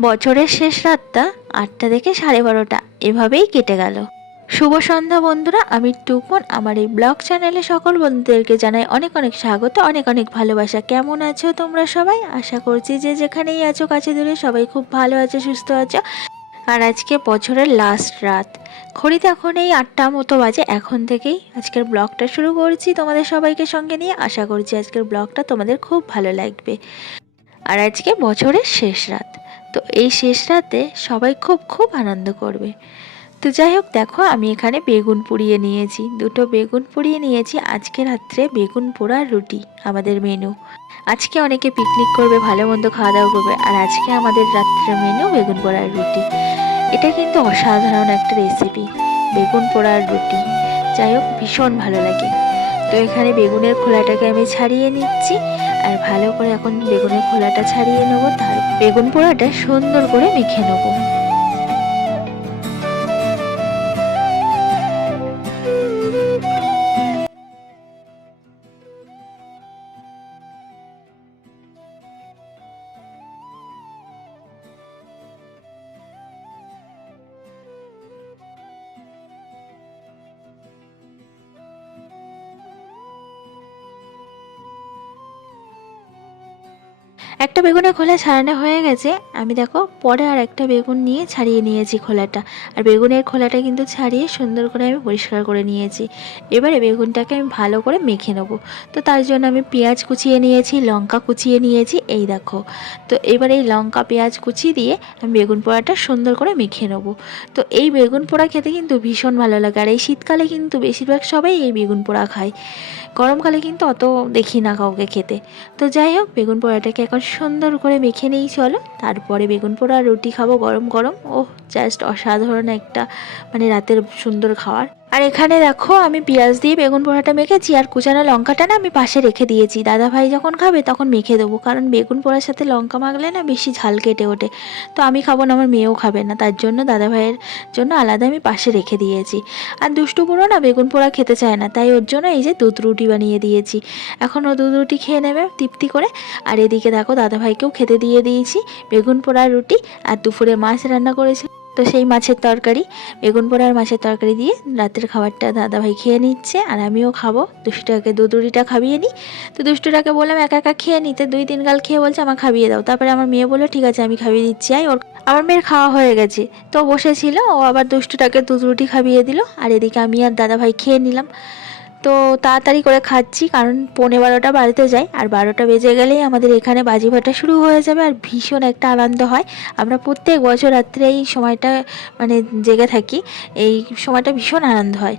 বছরের শেষ রাতটা আটটা থেকে সাড়ে বারোটা, এভাবেই কেটে গেল। শুভ সন্ধ্যা বন্ধুরা, আমি টুকুন আমার এই ব্লগ চ্যানেলে সকল বন্ধুদেরকে জানাই অনেক অনেক স্বাগত, অনেক অনেক ভালোবাসা। কেমন আছো তোমরা সবাই? আশা করছি যে যেখানেই আছো, কাছে দূরে সবাই খুব ভালো আছো, সুস্থ আছো। আর আজকে বছরের লাস্ট রাত। ঘড়িতে এখন এই আটটা মতো বাজে, এখন থেকেই আজকের ব্লগটা শুরু করছি তোমাদের সবাইকে সঙ্গে নিয়ে। আশা করছি আজকের ব্লগটা তোমাদের খুব ভালো লাগবে। আর আজকে বছরের শেষ রাত। তো এই শেষ রাতে সবাই খুব খুব আনন্দ করবে। তো যাই হোক, দেখো আমি এখানে বেগুন পুড়িয়ে নিয়েছি। দুটো বেগুন পুড়িয়ে নিয়েছি। আজকে রাত্রে বেগুন পোড়া রুটি আমাদের মেনু আজকে অনেকে পিকনিক করবে, ভালো মন্দ খাওয়া দাওয়া করবে, আর আজকে আমাদের রাত্রের মেনু বেগুন পোড়ার রুটি। এটা কিন্তু অসাধারণ একটা রেসিপি বেগুন পোড়ার রুটি। যাই হোক, ভীষণ ভালো লাগে। তো এখানে বেগুনের খোলাটাকে আমি ছাড়িয়ে নিচ্ছি। আর ভালো করে এখন বেগুনের খোলাটা ছাড়িয়ে নেব, তার বেগুন পোড়াটা সুন্দর করে মেখে নেব। একটা বেগুনের খোলা ছাড়ানো হয়ে গেছে। আমি দেখো পরে আর একটা বেগুন নিয়ে ছাড়িয়ে নিয়েছি খোলাটা। আর বেগুনের খোলাটা কিন্তু ছাড়িয়ে সুন্দর করে আমি পরিষ্কার করে নিয়েছি। এবারে বেগুনটাকে আমি ভালো করে মেখে নেব। তো তার জন্য আমি পেঁয়াজ কুচিয়ে নিয়েছি, লঙ্কা কুচিয়ে নিয়েছি, এই দেখো। তো এবার এই লঙ্কা, পেঁয়াজ কুচি দিয়ে আমি বেগুন পোড়াটা সুন্দর করে মেখে নেব। তো এই বেগুন পোড়া খেতে কিন্তু ভীষণ ভালো লাগে। আর এই শীতকালে কিন্তু বেশিরভাগ সবাই এই বেগুন পোড়া খায়। গরমকালে কিন্তু অত দেখি না কাউকে খেতে। তো যাই হোক, বেগুন পোড়াটাকে এখন সুন্দর করে মেখে নেই, চলো। তারপরে বেগুন পোড়া রুটি খাব গরম গরম। ও জাস্ট অসাধারণ একটা মানে রাতের সুন্দর খাবার আর এখানে দেখো, আমি পেঁয়াজ দিয়ে বেগুন পোড়াটা মেখেছি, আর কুচানো লঙ্কাটা না আমি পাশে রেখে দিয়েছি। দাদা ভাই যখন খাবে তখন মেখে দেবো, কারণ বেগুন পোড়ার সাথে লঙ্কা মাখলে না বেশি ঝাল কেটে ওঠে। তো আমি খাব না, আমার মেয়েও খাবে না, তার জন্য দাদা ভাইয়ের জন্য আলাদা আমি পাশে রেখে দিয়েছি। আর দুষ্টু বুড়ো না বেগুন পোড়া খেতে চায় না, তাই ওর জন্য এই যে দুধ রুটি বানিয়ে দিয়েছি। এখন ও দুধ রুটি খেয়ে নেবে তৃপ্তি করে। আর এদিকে দেখো, দাদা ভাইকেও খেতে দিয়ে দিয়েছি বেগুন পোড়ার রুটি, আর দুপুরে মাছ রান্না করেছি। তো সেই মাছের তরকারি, বেগুন পোড়ার মাছের তরকারি দিয়ে রাতের খাবারটা দাদাভাই খেয়ে নিচ্ছে আর আমিও খাব। দুষ্টুটাকে দুদুরিটা খাবিয়ে নিই তো দুষ্টুটাকে বললাম, একা একা খেয়ে নিতে দুই তিন গাল খেয়ে বলছে আমার খাবিয়ে দাও। তারপরে আমার মেয়ে বলল, ঠিক আছে, আমি খাবিয়ে দিচ্ছি আই ওর আমার মেয়ের খাওয়া হয়ে গেছে। তো বসেছিল, ও আবার দুষ্টুটাকে দুধ রুটি খাবিয়ে দিল। আর এদিকে আমি আর দাদাভাই খেয়ে নিলাম। তো তাড়াতাড়ি করে খাচ্ছি, কারণ পৌনে বারোটা বাড়িতে যায়। আর বারোটা বেজে গেলেই আমাদের এখানে বাজি ফাটা শুরু হয়ে যাবে, আর ভীষণ একটা আনন্দ হয়। আমরা প্রত্যেক বছর রাত্রে এই সময়টা মানে জেগে থাকি, এই সময়টা ভীষণ আনন্দ হয়।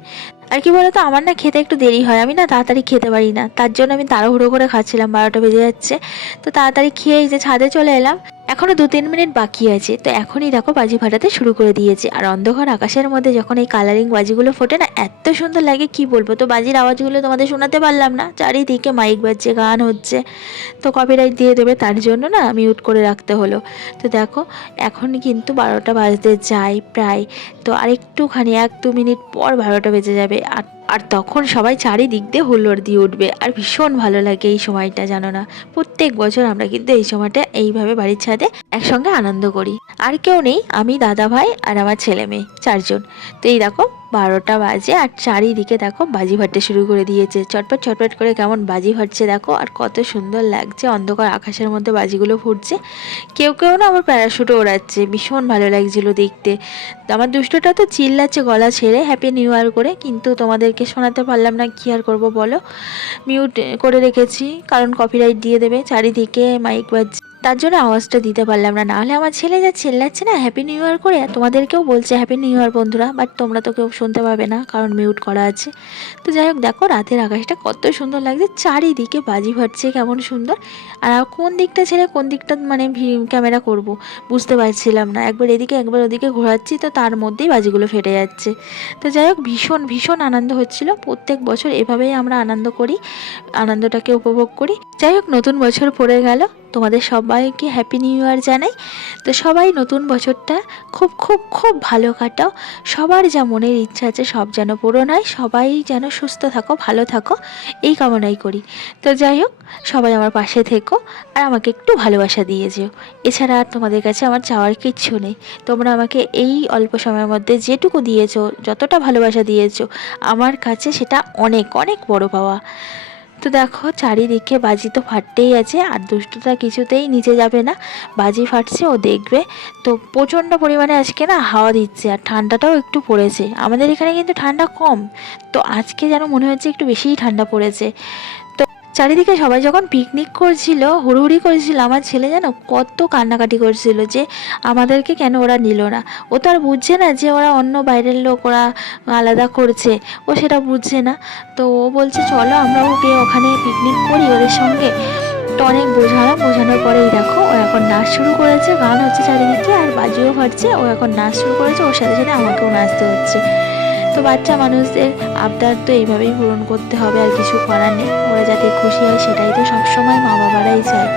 আর কি বলতো, আমার না খেতে একটু দেরি হয়, আমি না তাড়াতাড়ি খেতে পারি না। তার জন্য আমি তাড়াহুড়ো করে খাচ্ছিলাম, বারোটা বেজে যাচ্ছে। তো তাড়াতাড়ি খেয়ে যে ছাদে চলে এলাম। এখনও দু তিন মিনিট বাকি আছে, তো এখনই দেখো বাজি ফাটাতে শুরু করে দিয়েছে। আর অন্ধকার আকাশের মধ্যে যখন এই কালারিং বাজিগুলো ফোটে না, এত সুন্দর লাগে, কি বলব? তো বাজির আওয়াজগুলো তোমাদের শোনাতে পারলাম না, চারিদিকে মাইক বাজছে, গান হচ্ছে। তো কপিরাইট দিয়ে দেবে, তার জন্য না মিউট করে রাখতে হলো। তো দেখো, এখন কিন্তু বারোটা বাজতে যায় প্রায়। তো আরেকটুখানি, এক দু মিনিট পর বারোটা বেজে যাবে। আর আর তখন সবাই চারিদিক দিয়ে হুল্লোড় দিয়ে উঠবে। আর ভীষণ ভালো লাগে এই সময়টা, জানো না? প্রত্যেক বছর আমরা কিন্তু এই সময়টা এইভাবে বাড়ির ছাদে একসঙ্গে আনন্দ করি। আর কেউ নেই, আমি দাদা ভাই আর আমার ছেলে মেয়ে, চারজন। তো এই দেখো বারোটা বাজে আর চারিদিকে দেখো বাজি ফাটতে শুরু করে দিয়েছে। চটপট চটপট করে কেমন বাজি ফাটছে দেখো আর কত সুন্দর লাগছে। অন্ধকার আকাশের মধ্যে বাজিগুলো ফুটছে। কেউ কেউ না আমার প্যারাশুটও ওড়াচ্ছে। ভীষণ ভালো লাগছিল দেখতে। আমার দুষ্টটা তো চিল্লাচ্ছে গলা ছেড়ে হ্যাপি নিউ ইয়ার করে। কিন্তু তোমাদেরকে শোনাতে পারলাম না, কী আর করব বলো? মিউট করে রেখেছি, কারণ কপিরাইট দিয়ে দেবে। চারিদিকে মাইক বাজছে। তার জন্য আওয়াজটা দিতে পারলাম না। নাহলে আমার ছেলে যা চিল্লাচ্ছে না হ্যাপি নিউ ইয়ার করে। তোমাদেরকেও বলছে হ্যাপি নিউ ইয়ার বন্ধুরা বাট তোমরা তো কেউ শুনতে পাবে না, কারণ মিউট করা আছে। তো যাই হোক, দেখো রাতের আকাশটা কত সুন্দর লাগছে, চারিদিকে বাজি ফাটছে কেমন সুন্দর। আর কোন দিকটা ছেড়ে কোন দিকটা মানে ক্যামেরা করব, বুঝতে পারছিলাম না। একবার এদিকে, একবার ওদিকে ঘোরাচ্ছি, তো তার মধ্যেই বাজিগুলো ফেটে যাচ্ছে। তো যাই হোক, ভীষণ ভীষণ আনন্দ হচ্ছিল। প্রত্যেক বছর এভাবেই আমরা আনন্দ করি, আনন্দটাকে উপভোগ করি। যাই হোক, নতুন বছর পড়ে গেল। তোমাদের সবাইকে হ্যাপি নিউ ইয়ার জানাই। তো সবাই নতুন বছরটা খুব খুব খুব ভালো কাটাও। সবার যা মনের ইচ্ছা আছে সব যেন পূরণ হয়। সবাই যেন সুস্থ থাকো, ভালো থাকো, এই কামনাই করি। তো যাই হোক, সবাই আমার পাশে থেকো আর আমাকে একটু ভালোবাসা দিয়ে যেও। এছাড়া আর তোমাদের কাছে আমার চাওয়ার কিচ্ছু নেই। তোমরা আমাকে এই অল্প সময়ের মধ্যে যেটুকু দিয়েছ, যতটা ভালোবাসা দিয়েছ, আমার কাছে সেটা অনেক অনেক বড় পাওয়া। তো দেখো, চারিদিকে বাজি তো ফাটতেই আছে, আর দুষ্টটা কিছুতেই নিচে যাবে না। বাজি ফাটছে, ও দেখবে। তো প্রচণ্ড পরিমাণে আজকে না হাওয়া দিচ্ছে, আর ঠান্ডাটাও একটু পড়েছে। আমাদের এখানে কিন্তু ঠান্ডা কম। তো আজকে যেন মনে হচ্ছে একটু বেশিই ঠান্ডা পড়েছে। চারিদিকে সবাই যখন পিকনিক করছিল, হুড়ুহুড়ি করেছিল, আমার ছেলে যেন কত কান্নাকাটি করছিল যে আমাদেরকে কেন ওরা নিল না। ও তো আর বুঝছে না যে ওরা অন্য বাইরের লোক, ওরা আলাদা করছে। ও সেটা বুঝছে না। তো ও বলছে, চলো আমরা ওকে ওখানে পিকনিক করি ওদের সঙ্গে। তো অনেক বোঝালাম বোঝানোর পরেই দেখো, ও এখন নাচ শুরু করেছে। গান হচ্ছে চারিদিকে আর বাজিও ফাটছে। ও এখন নাচ শুরু করেছে। ওর সাথে সাথে আমাকেও নাচতে হচ্ছে। তো বাচ্চা মানুষদের আবদার তো এইভাবেই পূরণ করতে হবে আর কিছু করার নেই। ওরা যাতে খুশি হয় সেটাই তো সবসময় মা বাবারাই চায়।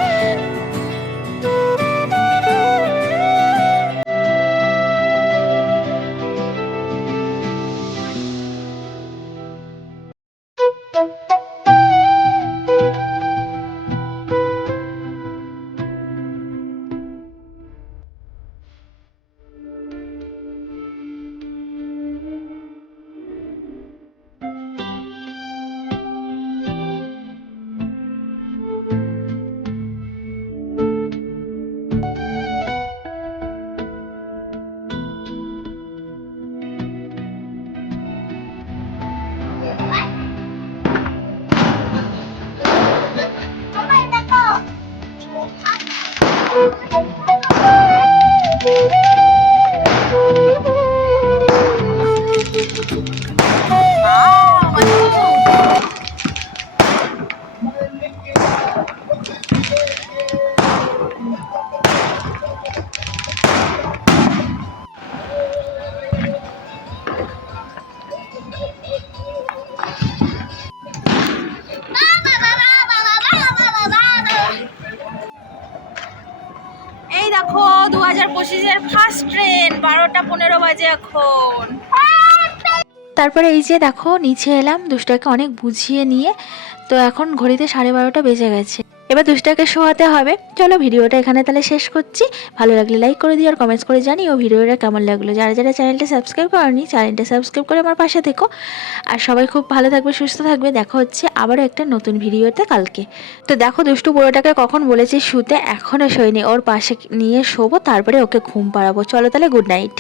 হাজার পঁচিশের ফার্স্ট ট্রেন, বারোটা পনেরো বাজে এখন। তারপরে এই যে দেখো, নিচে এলাম, দুষ্টাকে অনেক বুঝিয়ে নিয়ে তো এখন ঘড়িতে সাড়ে বারোটা বেজে গেছে। এবার দুষ্টাকে শোয়াতে হবে। চলো ভিডিওটা এখানে তাহলে শেষ করছি। ভালো লাগলে লাইক করে দিও আর কমেন্টস করে জানিও ভিডিওটা কেমন লাগল। যারা যারা চ্যানেলটা সাবস্ক্রাইব করনি চ্যানেলটা সাবস্ক্রাইব করে আমার পাশে থেকো। আর সবাই খুব ভালো থাকবে, সুস্থ থাকবে। দেখা হচ্ছে আবারও একটা নতুন ভিডিওতে কালকে। তো দেখো দুষ্টু বড়োটাকে কখন বলেছি শুতে এখনও শোয়নি। ওর পাশে নিয়ে শোবো, তারপরে ওকে ঘুম পাড়াবো। চলো তাহলে গুড নাইট